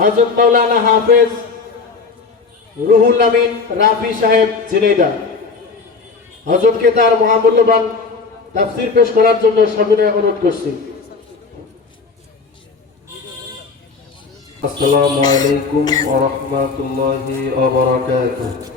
হজরত মৌলানা হাফেজ রুহুল আমিন রাফি সাহেব জিনেদা হজরতকে তার মহামূল্যবান তাফসির পেশ করার জন্য সবিনয় অনুরোধ করছি। আসসালামু আলাইকুম ওয়া রাহমাতুল্লাহি ওয়া বারাকাতুহু।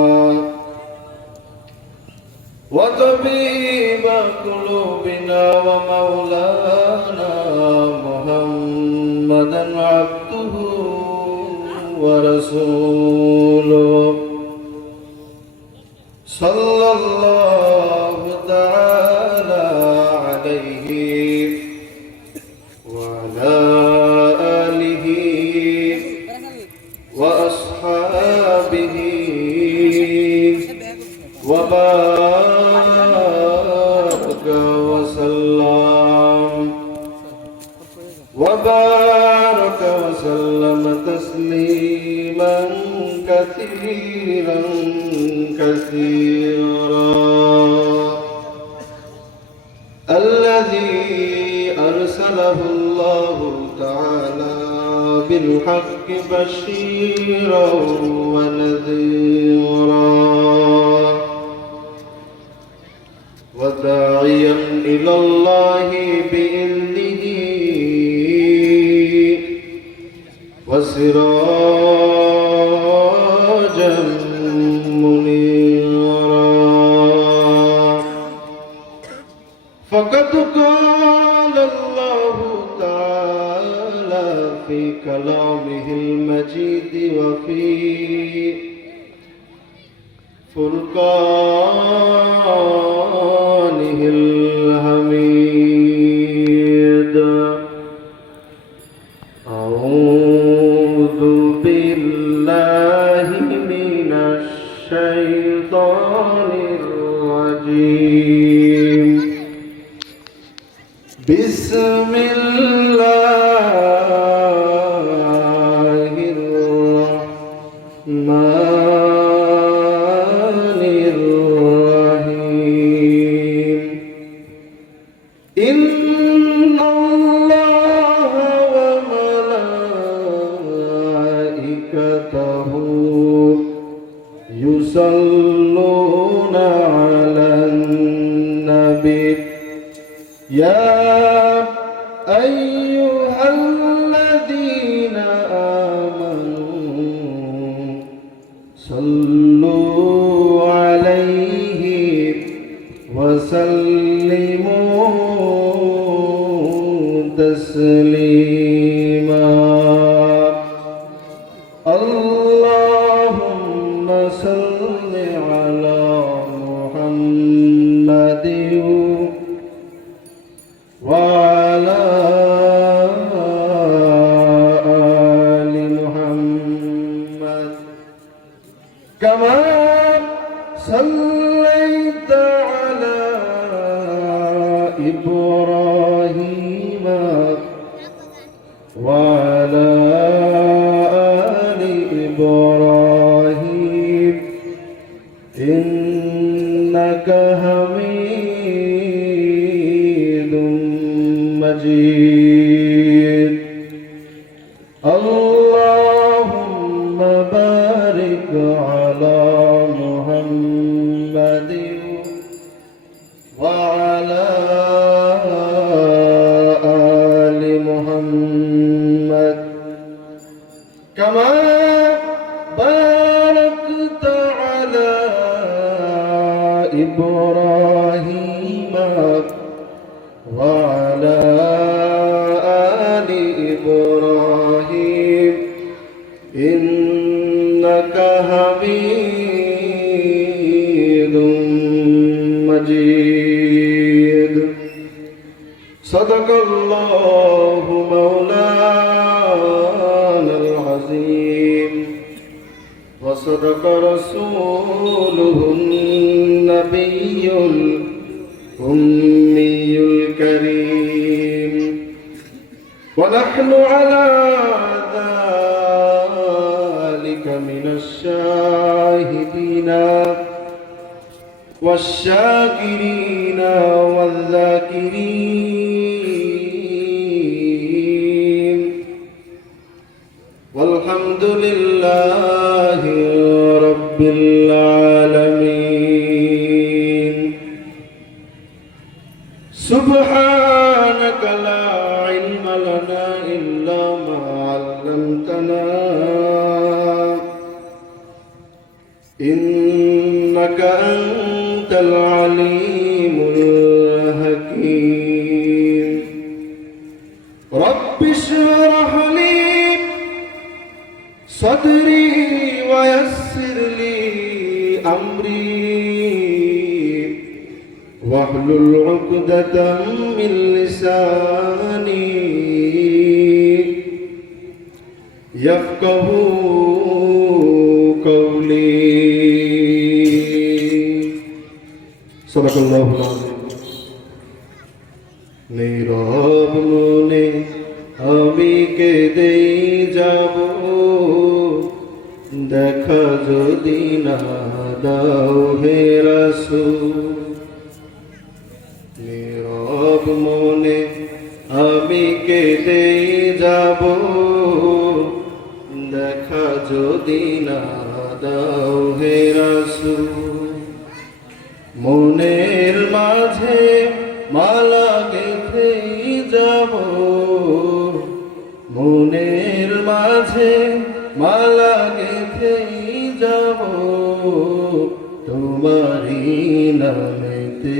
وطبيب قلوبنا ومولانا محمدا عبده ورسوله صلى الله كثيرا كثيرا الذي أرسله الله تعالى بالحق بشيرا ونذيرا وداعيا إلى الله بإذنه وسراجا اللهم لا والشاكرين أمري واحلل عقدة من لساني يفقه قولي صدق الله العظيم যাব। মনের মাঝে মালা গেথেই যাব। তোমারি নামেতে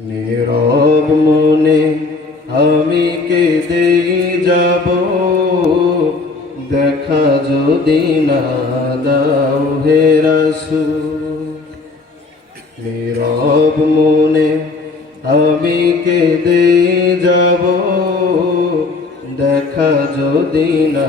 নীরব মনে আমি কেঁদেই যাব। দেখা যদি না দাও হে যদি না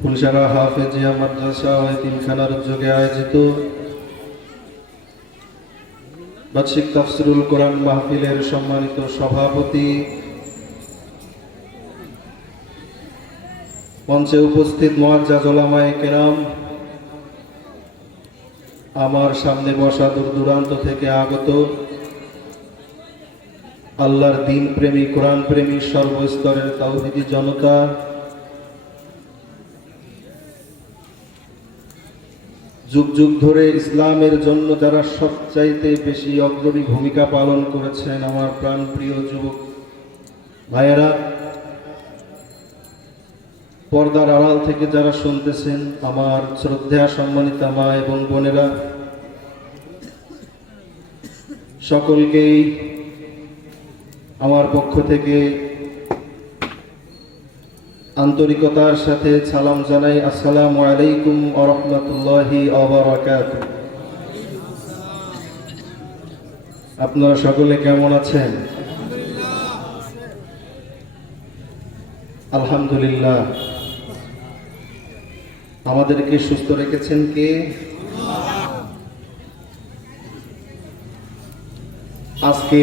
ফুলসারা হাফেজিয়া মাদ্রাসা ও তিনখানার উদ্যোগে আয়োজিত। বার্ষিক তাফসিরুল কোরআন মাহফিলের সম্মানিত সভাপতি। মঞ্চে উপস্থিত মোয়াজ্জাজ ওলামায়ে কেরাম। আমার সামনে বসা দূর দূরান্ত থেকে আগত আল্লাহর দিন প্রেমী কোরআন প্রেমী সর্বস্তরের তাওহিদি জনতা। যুগ যুগ ধরে ইসলামের জন্য যারা সবচাইতে বেশি অগ্রণী ভূমিকা পালন করেছেন আমার প্রাণপ্রিয় যুবক ভাইয়েরা, পর্দার আড়াল থেকে যারা শুনতেছেন, আমার শ্রদ্ধা সম্মানিতা মা এবং বোনেরা, সকলকেই আমার পক্ষ থেকে আন্তরিকতার সাথে সালাম জানাই, আসসালামু আলাইকুম আরহামতুল্লাহি আবরাকাত আপনারা সকলে কেমন আছেন? আলহামদুলিল্লাহ। আমাদেরকে সুস্থ রেখেছেন কে? আজকে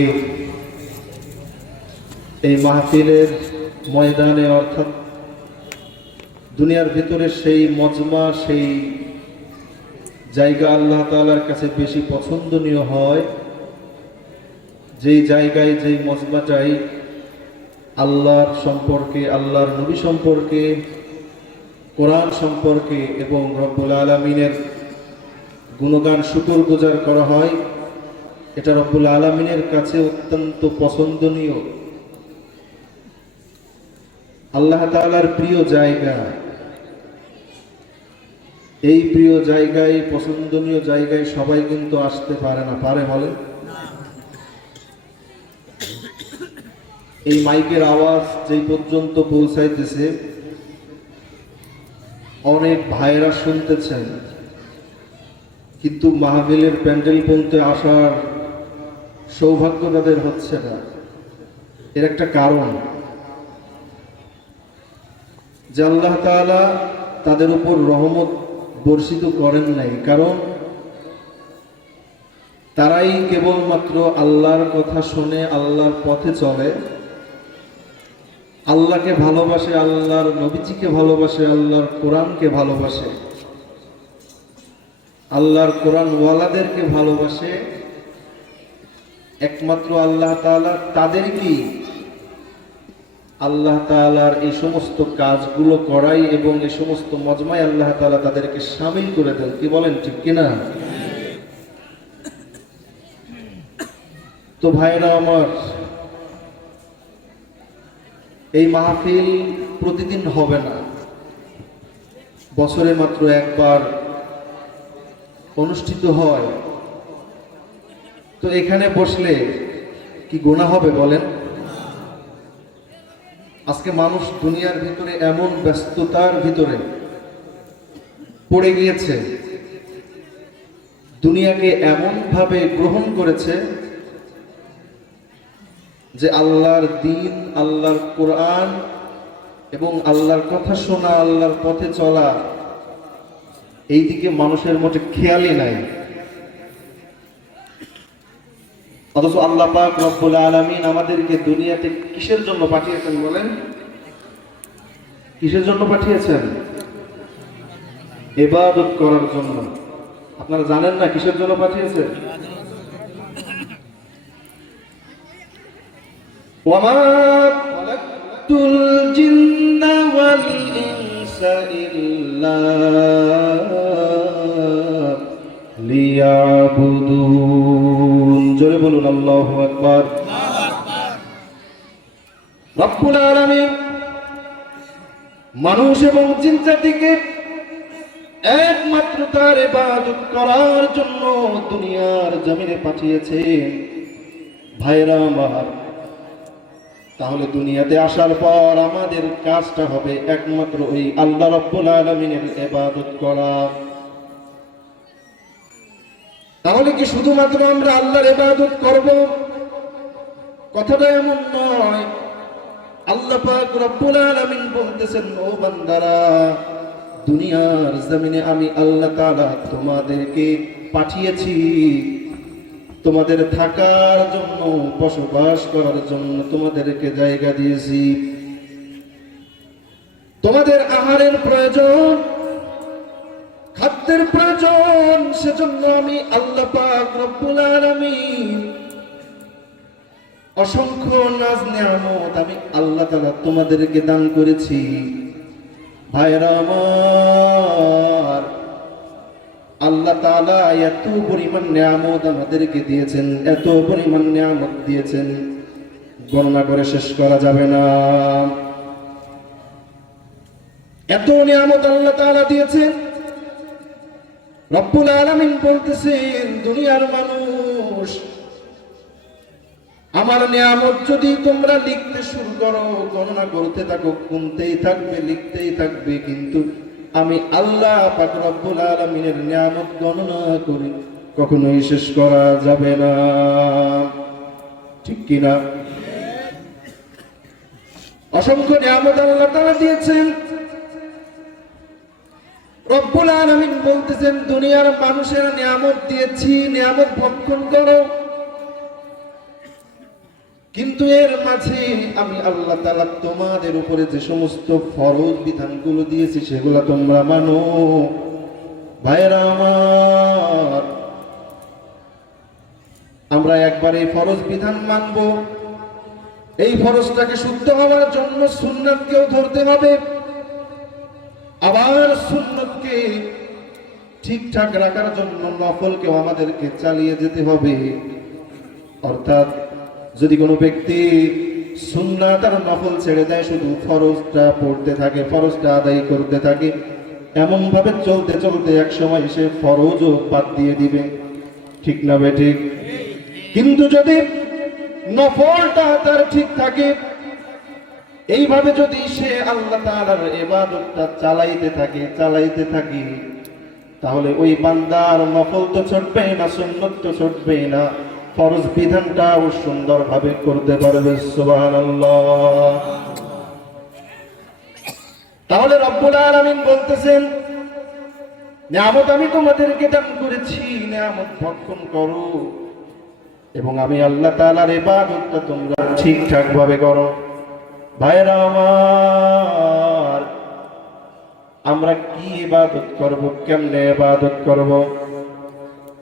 এই মাহফিলের ময়দানে, অর্থাৎ দুনিয়ার ভেতরে সেই মজমা, সেই জায়গা আল্লাহ তাআলার কাছে বেশি পছন্দনীয় হয়। যেই জায়গায়, যেই মজমাটাই আল্লাহর সম্পর্কে, আল্লাহর নবী সম্পর্কে, কোরআন সম্পর্কে এবং রব্বুল আলমিনের গুণগান, শুকর গুজার করা হয়, এটা রব্বুল আলমিনের কাছে অত্যন্ত পছন্দনীয়। আল্লাহ তাআলার প্রিয় জায়গা। এই প্রিয় জায়গায়, পছন্দনীয় জায়গায় সবাই কিন্তু আসতে পারে না। পারে বলে এই মাইকের আওয়াজ যেই পর্যন্ত পৌঁছাইতেছে, অনেক ভাইরা শুনতেছেন। কিন্তু মাহফিলের প্যান্ডেল পর্যন্ত আসার সৌভাগ্য তাদের হচ্ছে না। এর একটা কারণ, যে আল্লাহ তাদের উপর রহমত বর্ষিত করেন নাই। কারণ তারাই কেবলমাত্র আল্লাহর কথা শুনে আল্লাহর পথে চলে। আল্লাহকে ভালোবাসে, আল্লাহর নবীজিকে ভালোবাসে, আল্লাহর কোরআনকে ভালোবাসে। আল্লাহর কোরআন ওয়ালাদেরকে ভালোবাসে। একমাত্র আল্লাহ তাআলা তাদেরকেই আল্লাহ তাআলার এই সমস্ত কাজগুলো করাই এবং এই সমস্ত মজমায় আল্লাহ তাআলা তাদেরকে সামিল করে দেন। কি বলেন, ঠিক কিনা? তো ভাইরা আমার, এই মাহফিল প্রতিদিন হবে না। বছরে মাত্র একবার অনুষ্ঠিত হয়। তো এখানে বসলে কি গোনা হবে বলেন? আজকে মানুষ দুনিয়ার ভিতরে এমন ব্যস্ততার ভিতরে পড়ে গিয়েছে, দুনিয়াকে এমন ভাবে গ্রহণ করেছে যে আল্লাহর দিন, আল্লাহর কোরআন এবং আল্লাহর কথা শোনা, আল্লাহর পথে চলা এই দিকে মানুষের মোটে খেয়ালই নাই। অথচ আল্লাহ পাক রব্বুল আলামিন আমাদেরকে দুনিয়াতে কিসের জন্য পাঠিয়েছেন বলেন কিসের জন্য পাঠিয়েছেন ইবাদত করার জন্য আপনারা জানেন না কিসের জন্য পাঠিয়েছেন وما خلقت الجن والإنس إلا লিয়াবুদুন জোরে মানুষ এবং একমাত্র তার করার জন্য দুনিয়ার জমিনে পাঠিয়েছে ভাইরা আমার, তাহলে দুনিয়াতে আসার পর আমাদের কাজটা হবে একমাত্র ওই আল্লাহ রব্বুল আলমিনের এবাদত করা। তাহলে কি শুধুমাত্র আমরা আল্লাহর এবাদত করব? কথাটা এমন নয়। আল্লাহ পাক রব্বুল আলামিন বলতেছেন, ও বান্দারা, দুনিয়ার জমিনে আমি আল্লাহ তাআলা তোমাদেরকে পাঠিয়েছি। তোমাদের থাকার জন্য, বসবাস করার জন্য তোমাদেরকে জায়গা দিয়েছি। তোমাদের আহারের প্রয়োজন খাদ্যের প্রয়োজন, সেজন্য আমি আল্লাহ পাক রব্বুল আলামিন অসংখ্য নাজ নিয়ামত আমি আল্লাহ তাআলা তোমাদেরকে দান করেছি। ভাইরা আমার, আল্লাহ তাআলা এত পরিমাণ নিয়ামত আমাদেরকে দিয়েছেন, এত পরিমাণ নিয়ামত দিয়েছেন। গণনা করে শেষ করা যাবে না। এত নিয়ামত আল্লাহ তাআলা দিয়েছেন রব্বুল আলামিন বলতেছেন, দুনিয়ার মানুষ, আমার নিয়ামত যদি তোমরা লিখতে শুরু করো, গণনা করতে থাকো, গুনতেই থাকবে, লিখতেই থাকবে, কিন্তু আমি আল্লাহ পাক রব্বুল আলামিনের নিয়ামত গণনা করি কখনোই শেষ করা যাবে না। ঠিক কিনা? অসংখ্য নিয়ামত আল্লাহ তাআলা দিয়েছেন। রব্বুল আলামিন বলতেছেন, দুনিয়ার মানুষের নিয়ামত দিয়েছি, নিয়ামত ভক্ষণ করো। কিন্তু এর মাঝে আমি আল্লাহ তাআলা তোমাদের উপরে যে সমস্ত ফরজ বিধানগুলো দিয়েছি, সেগুলো তোমরা মানো। ভাইরা আমার, আমরা একবার এই ফরজ বিধান মানব। এই ফরজটাকে শুদ্ধ হওয়ার জন্য সুন্নাতকেও ধরতে হবে। আবার সুন্নতকে ঠিকঠাক রাখার জন্য নফলকেও আমাদেরকে চালিয়ে যেতে হবে। অর্থাৎ যদি কোনো ব্যক্তি সুন্নাত আর নফল ছেড়ে দেয়, শুধু ফরজটা পড়তে থাকে, ফরজটা আদায় করতে থাকে এমন ভাবে চলতে চলতে এক সময় সে ফরজও বাদ দিয়ে দিবে। ঠিক না বে ঠিক? কিন্তু যদি নফলটা তার ঠিক থাকে এইভাবে যদি সে আল্লাহ তাআলার ইবাদতটা চালাইতে থাকে চালাইতে থাকে, তাহলে ওই বান্দার নফল তো ছুটবে না, সুন্নত তো ছুটবে না, ফরজ বিধানটাও সুন্দরভাবে করতে পারবে, সুবহানাল্লাহ। তাহলে রব্বুল আলামিন বলতেছেন, নিয়ামত আমি তোমাদেরকে দান করেছি, নিয়ামত ভক্ষণ করো, এবং আমি আল্লাহ তাআলার ইবাদতটা তোমরা ঠিকঠাক ভাবে করো। ভাইরা আমার, আমরা কি ইবাদত করব, কেমনে ইবাদত করব?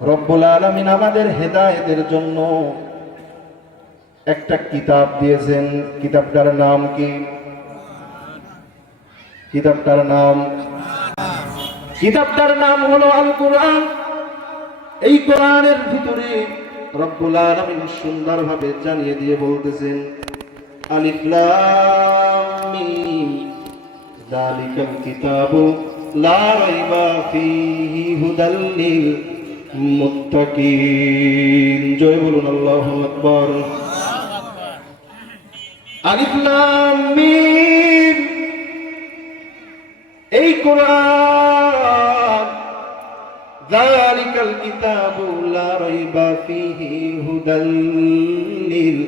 রব্বুল আলামিন আমাদের হেদায়েতের জন্য একটা কিতাব দিয়েছেন। কিতাবটার নাম কি? কিতাবটার নাম? কিতাবটার নাম হলো আল কোরআন এই কোরআনের ভিতরে রব্বুল আলামিন সুন্দরভাবে জানিয়ে দিয়ে বলতেছেন আলিফ লাম মিম, যালিকাল কিতাবু লা রাইবা ফীহি হুদাল লিল মুত্তাকিন। জয় বলুন, আল্লাহু আকবার। আলিফ লাম মিম, এই কোরআন, যালিকাল কিতাবু লা রাইবা ফীহি হুদাল লিল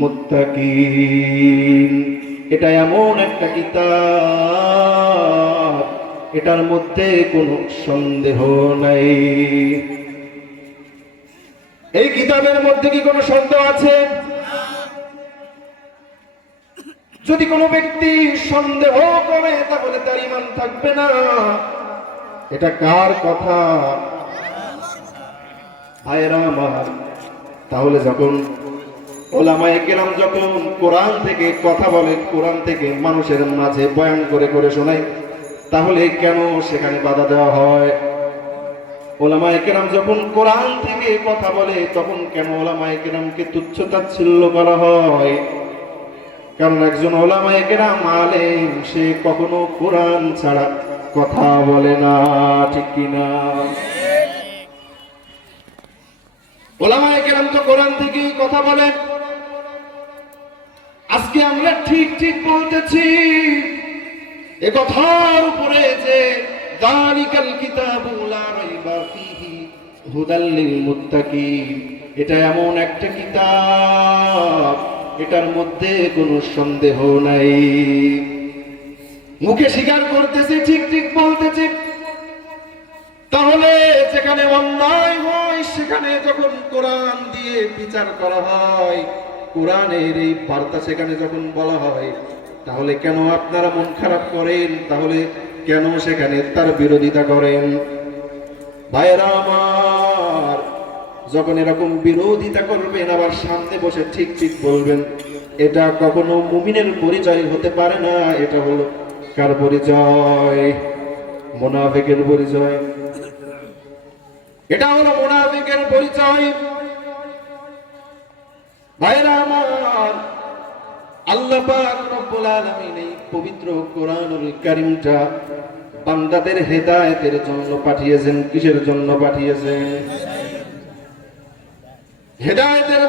মুত্তাকিন। এটা এমন একটা কিতাব, এটার মধ্যে কোনো সন্দেহ নাই। এই কিতাবের মধ্যে কি কোনো সন্দেহ আছে? যদি কোনো ব্যক্তি সন্দেহ করে, তাহলে তার ইমান থাকবে না। এটা কার কথা? ভাইয়েরা আমার, তাহলে যখন ওলামায়ে কেরাম যখন কোরআন থেকে কথা বলে, কোরআন থেকে মানুষের মাঝে বয়ান করে করে শোনায়, তাহলে কেন সেখানে বাধা দেওয়া হয়? ওলামায়ে কেরাম যখন কোরআন থেকে কথা বলে, তখন কেন ওলামায়ে কেরামকে তুচ্ছ করা হয়? কারণ একজন ওলামায়ে কেরাম আলেম, সে কখনো কোরআন ছাড়া কথা বলে না, ঠিক কিনা ওলামায়ে কেরাম তো কোরআন থেকেই কথা বলেন আজকে আমরা ঠিক ঠিক বলতেছি এ কথার উপরে যে দালিকাল কিতাবু লা রাইবা ফীহি মুত্তাকিন। এটা এমন একটা কিতাব, এটার মধ্যে কোনো সন্দেহ নাই। মুখে স্বীকার করতেছে, ঠিক ঠিক বলতেছে। তাহলে যেখানে অন্যায় হয়, সেখানে যখন কোরআন দিয়ে বিচার করা হয় কোরআনের এই বার্তা সেখানে যখন বলা হয়, তাহলে কেন আপনারা মন খারাপ করেন? তাহলে কেন সেখানে তার বিরোধিতা করেন? ভাইয়েরা আমার, যখন এরকম বিরোধিতা করবেন, আবার সামনে বসে ঠিক ঠিক বলবেন, এটা কখনো মুমিনের পরিচয় হতে পারে না, এটা হলো কার পরিচয়? মোনাফেকের পরিচয়। এটা হলো মোনাফেকের পরিচয়। ভাইরা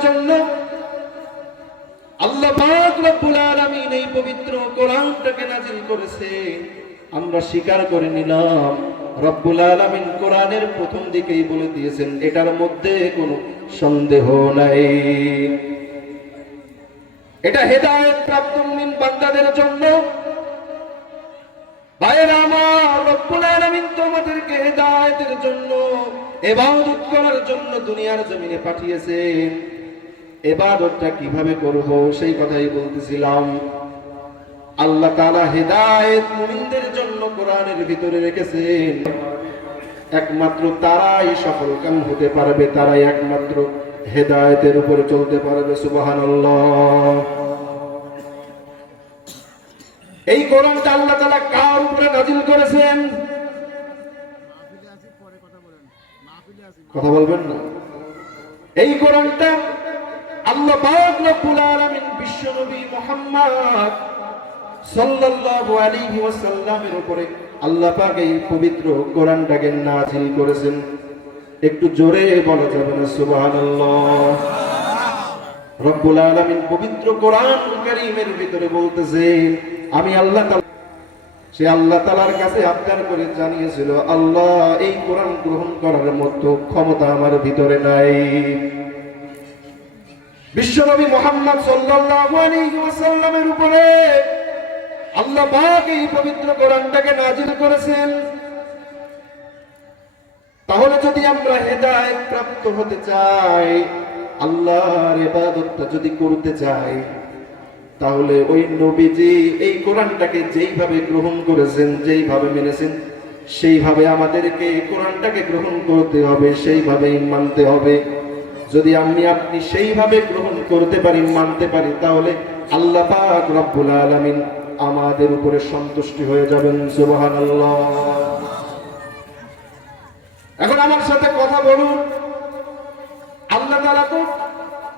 জন্য আল্লাহ এই পবিত্র কোরআনটাকে নাজিল করেছে। আমরা স্বীকার করে নিলাম, রব্বুল আলামিন কোরআনের প্রথম দিকেই বলে দিয়েছেন, এটার মধ্যে কোনো সন্দেহ নাই। এটা হেদায়েত প্রাপ্ত মুমিন বান্দাদের জন্য। ভাইয়েরা আমার, রব্বুল তোমাদেরকে হেদায়েতের জন্য ইবাদত করার জন্য দুনিয়ার জমিনে পাঠিয়েছেন কীভাবে করব সেই কথাই বলতেছিলাম। আল্লাহ তাআলা হেদায়েত মুমিনদের জন্য কোরআনের ভিতরে রেখেছেন। একমাত্র তারাই সফল কাম হতে পারবে, তারাই একমাত্র হেদায়েতের উপরে চলতে পারবে, সুবহানাল্লাহ। এই কোরআনটা আল্লাহ তাআলা কার উপরে নাজিল করেছেন? কথা বলবেন না। এই কোরআনটা আল্লাহ পাক রব্বুল আলামিন বিশ্ব নবী মুহাম্মদ সাল্লাল্লাহু আলাইহি ওয়াসাল্লামের উপরে আল্লাহ পাক এই পবিত্র কোরআনটাকে নাজিল করেছেন। একটু জোরে বলা যাবে না, সুবহানাল্লাহ। রব্বুল পবিত্র কোরআন ভিতরে আমি আল্লাহ সে আল্লাহ তালার কাছে আবদার করে জানিয়েছিল, আল্লাহ, এই কোরআন গ্রহণ করার মতো ক্ষমতা আমার ভিতরে নাই। বিশ্বনবী মোহাম্মদ উপরে আল্লাহ এই পবিত্র কোরআনটাকে নাজিল করেছেন। তাহলে যদি আমরা হেদায়েত প্রাপ্ত হতে চাই, আল্লাহর ইবাদতটা যদি করতে চাই, তাহলে ওই নবীজি এই কোরআনটাকে যেইভাবে গ্রহণ করেছেন, যেইভাবে মেনেছেন, সেইভাবে আমাদেরকে কোরআনটাকে গ্রহণ করতে হবে, সেইভাবেই মানতে হবে। যদি আমি আপনি সেইভাবে গ্রহণ করতে পারি, মানতে পারি, তাহলে আল্লাহ পাক রব্বুল আলামিন আমাদের উপরে সন্তুষ্টি হয়ে যাবেন, সুবহানাল্লাহ। এখন আমার সাথে কথা বলুন। আল্লাহ তাআলা তো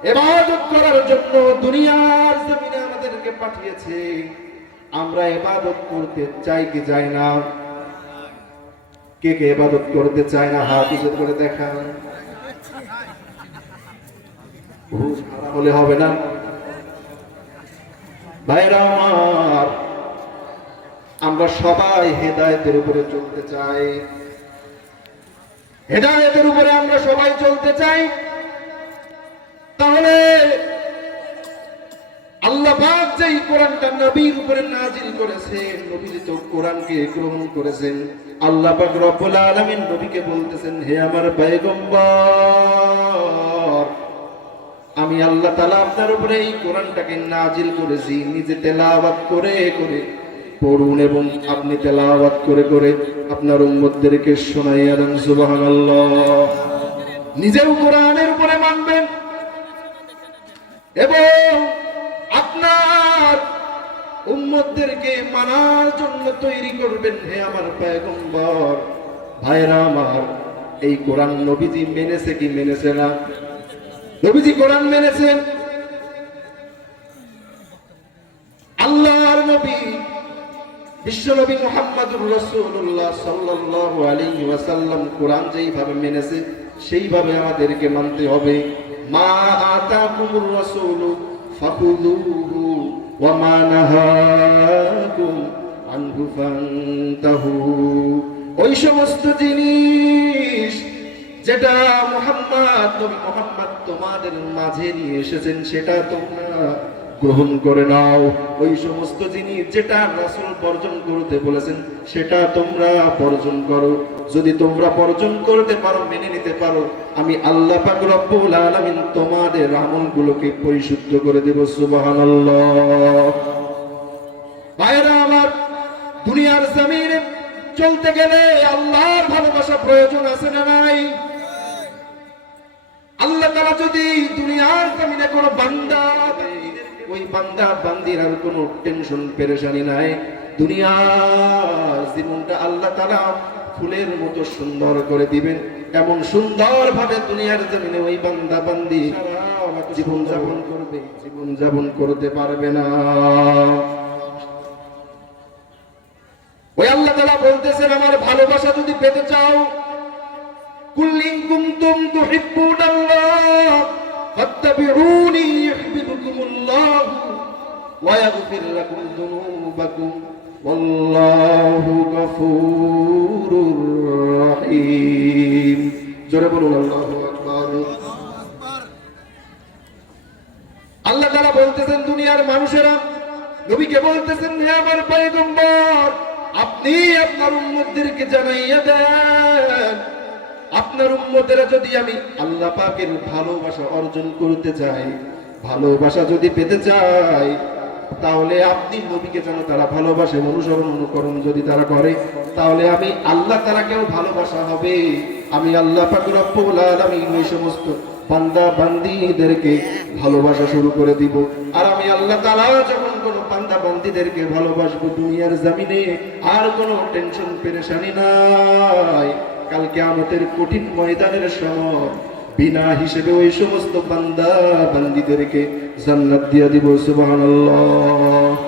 এবাদত করার জন্য দুনিয়ার জমিনে আমাদেরকে পাঠিয়েছে। আমরা এবাদত করতে চাই কি চাই না? কে কে এবাদত করতে চায় না? হাত উঁচু করে দেখান। হলে হবে না। ভাইরা আমার, আমরা সবাই হেদায়েতের উপরে চলতে চাই। হেদায়েতের উপরে আমরা সবাই চলতে চাই। তাহলে আল্লাহ পাক যে কোরআনটা নবীর উপরে নাজিল করেছেন নবী তো কোরআনকে গ্রহণ করেছেন। আল্লাহ পাক রব্বুল আলামিন নবীকে বলতেছেন, হে আমার পয়গম্বর, আমি আল্লাহ তাআলা আপনার উপরে এই কোরআনটাকে নাজিল করেছি। নিজে তেলাওয়াত করে করে পড়ুন এবং আপনি তেলাওয়াত করে করে আপনার উম্মতদেরকে শোনাইয়া দেন, সুবহানাল্লাহ। নিজেও কোরআনের উপরে মানবেন। এবং আপনার উম্মতদেরকে মানার জন্য তৈরি করবেন, হে আমার পয়গম্বর। ভাইরা আমার, এই কোরআন নবীজি মেনেছে কি মেনেছে না? নবীজি কোরআন মেনেছেন? আল্লাহর নবী বিশ্বনবী মুহাম্মদুর রাসূলুল্লাহ সাল্লাল্লাহু আলাইহি ওয়াসাল্লাম কোরআন যেইভাবে মেনেছে, সেইভাবে আমাদেরকে মানতে হবে। মা রাসূলু মা নাহাকুম আনহু ফান্তাহু। ওই সমস্ত জিনিস যেটা মোহাম্মদ মোহাম্মদ তোমাদের মাঝে নিয়ে এসেছেন, সেটা তোমরা গ্রহণ করে নাও। ওই সমস্ত জিনিস যেটা রাসূল বর্জন করতে বলেছেন, সেটা তোমরা বর্জন করো। যদি তোমরা বর্জন করতে পারো, মেনে নিতে পারো, আমি আল্লাহ পাক রব্বুল আলামিন তোমাদের আমলগুলোকে পরিশুদ্ধ করে দেব, সুবহানাল্লাহ। ভাইরা আমার দুনিয়ার জমিনে চলতে গেলে আল্লাহর ভালোবাসা প্রয়োজন আছে না বান্দা বান্দির আর কোনো টেনশন পেরেশানি নাই। দুনিয়ার জীবনটা আল্লাহ তারা ফুলের মতো সুন্দর করে দিবেন। এমন সুন্দর ভাবে দুনিয়ার জমিনে ওই বান্দা, বান্দি জীবন যাপন করবে জীবন যাপন করতে পারবে না। ওই আল্লাহ তালা বলতেছেন, আমার ভালোবাসা যদি পেতে চাও কুল্লিং কুমতুম তুহিব্বুনাল্লাহ ফাত্তাবিউনি ইউহিব্বুকুমুল্লাহ ওয়া ইয়াগফির লাকুম যুনুবাকুম ওয়াল্লাহু গফুরুর রহিম জোরে বলুন, আল্লাহু আল্লাহ তারা বলতেছেন, দুনিয়ার মানুষেরা, নবীকে বলতেছেন, হে আমার পয়গম্বর, আপনি আপনার উম্মতদেরকে জানাইয়া দেন। আপনার উম্মতেরা যদি আমি আল্লাহ পাকের ভালোবাসা অর্জন করতে চাই, ভালোবাসা যদি পেতে চাই, তাহলে আপনি নবীকে যেন তারা ভালোবাসে, অনুসরণ, অনুকরণ যদি তারা করে, তাহলে আমি আল্লাহ তারাকেও ভালোবাসা হবে। আমি আল্লাহ পাক রব্বুল আলামিন ওই সমস্ত বান্দা, বান্দিদেরকে ভালোবাসা শুরু করে দিব। আর আমি আল্লাহ তাআলা যখন কোন বান্দা, বান্দিদেরকে ভালোবাসবো দুনিয়ার জামিনে, আর কোনো টেনশন, পেরেশানি নাই। কালকে আমাদের কঠিন ময়দানের সময় বিনা হিসেবে ওই সমস্ত বান্দা বান্দিদেরকে জান্নাত দিয়া দিব, সুবহানাল্লাহ।